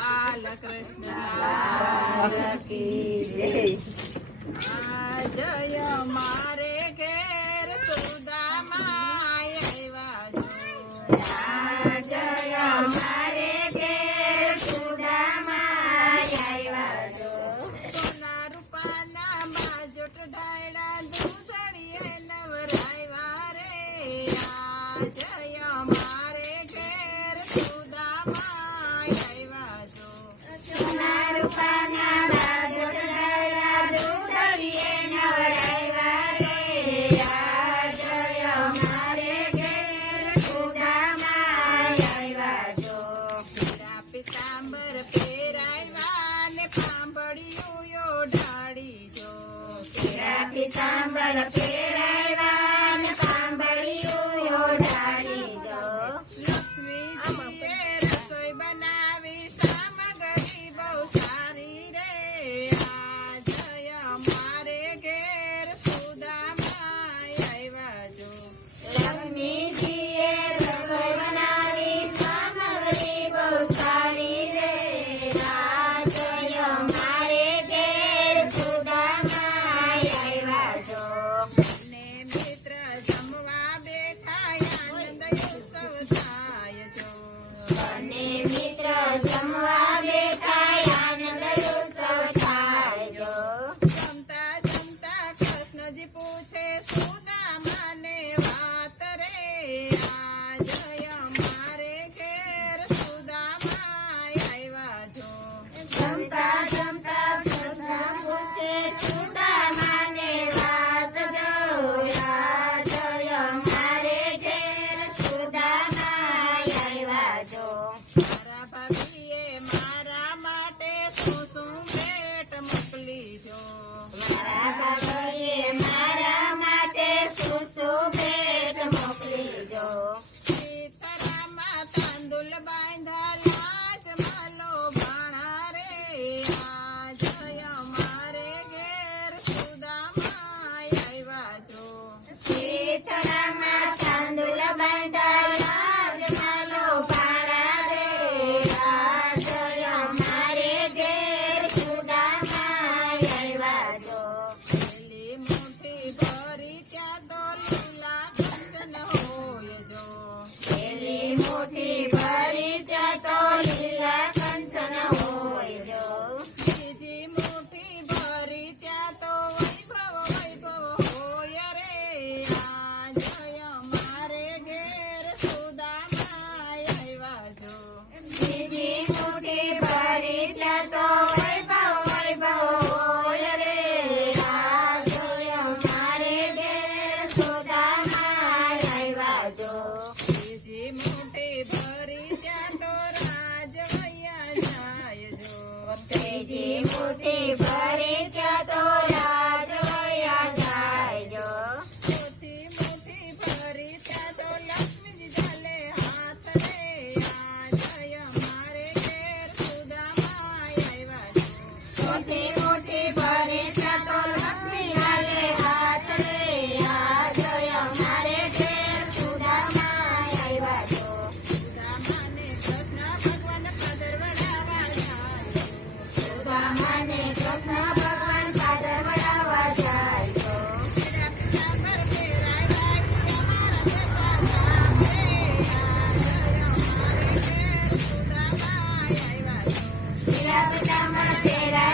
બાલકૃષ્ણ જય મારે ઘેર સુદામા આવ્યા જય મારે ઘેર સુદામા આવ્યા સોના રૂપાના બાજોટ ઢાળા દૂધડીએ નવરાવ્યા રે જય મારે ઘેર સુદામા આવ્યા સોના રૂપાના બાજોટ ઢાળા દૂધડીએ નવરાવ્યા રે જય મારે ઘેર સુદામા આવ્યા પિતાંબર પહેરાવ્યા ને પાંભળિયું ઓઢાડી જો પિતાંબર પહેરાવ્યા ને પાંભળિયું ઓઢાડી દો લક્ષ્મીજીએ રસોઈ બનાવી સામગ્રી બહુ સારી રે જય મારે ઘેર સુદામા આવ્યા જો લક્ષ્મીજીએ રસોઈ બનાવી સામગ્રી બહુ સારી રે જય મારે ઘેર સુદામા આવ્યા જો ને મિત્ર જમવા બેઠા આનંદ ઉત્સવ થાય જો અને મિત્ર જમવા બેઠા આનંદ ઉત્સવ થાય જો જમતા જમતા કૃષ્ણજી પૂછે સુદામાને વાત રે જય મારે ઘેર સુદામા આવ્યા જો જમતા જમતા કૃષ્ણ પૂછે સુદામાને વાત જો જય મારે ઘેર સુદામા આવ્યા જો મારા ભાભીએ મારા માટે શું શું ભેટ મોકલી જો મારા ભાઈએ મારા માટે શું શું ભેટ મોકલી જો સીતારામા તાંદુલ બાંધા લાજ માલો ભાણા રે જય મારે ઘેર સુદામા આવ્યા જો સીતારામા તાંદુલ બાંધા લાજમાલો પાડા રે જય મારે ઘેર સુદામા આવ્યા જો પેલી મુઠ્ઠી ભરી ત્યાં તો લીલા કંચન હોય જો પેલી મુઠ્ઠી ભરી ત્યાં તો લીલા કંચન હોય જો બીજી મુઠ્ઠી ભરી ત્યાં તો વૈભવ હોય રે જય મારે ઘેર સુદામા આવ્યા જો બીજી મુઠ્ઠી ભરી ત્યાં તો વૈભવ હોય રે જય મારે ઘેર સુદામા આવ્યા જો બીજી મુઠ્ઠી ભરી ત્યાં તો રાજવૈયા જાય જો ત્રીજી મુઠ્ઠી ભરી ત્યાં તો રાજવૈયા જાય જો ચોથી મુઠ્ઠી ભરી ત્યાં તો લક્ષ્મીજી ચાલે હાથ રે જય મારે ઘેર સુદામા આવ્યા જો ચોથી મુઠ્ઠી ભરી ત્યાં તો લક્ષ્મી હાલે હાથ રે જય મારે ઘેર સુદામા આવ્યા જો સુદામાને કૃષ્ણ ભગવાન પદરવડાવા જાય સુદામાને કૃષ્ણ ભગવાન પાદરવડાવા જાય જો પિતાંબર પહેરાવ્યા અમારા જતા ધામ રે જય મારે ઘેર સુદામા આવ્યા જો પિતાંબર પહેરાવ્યા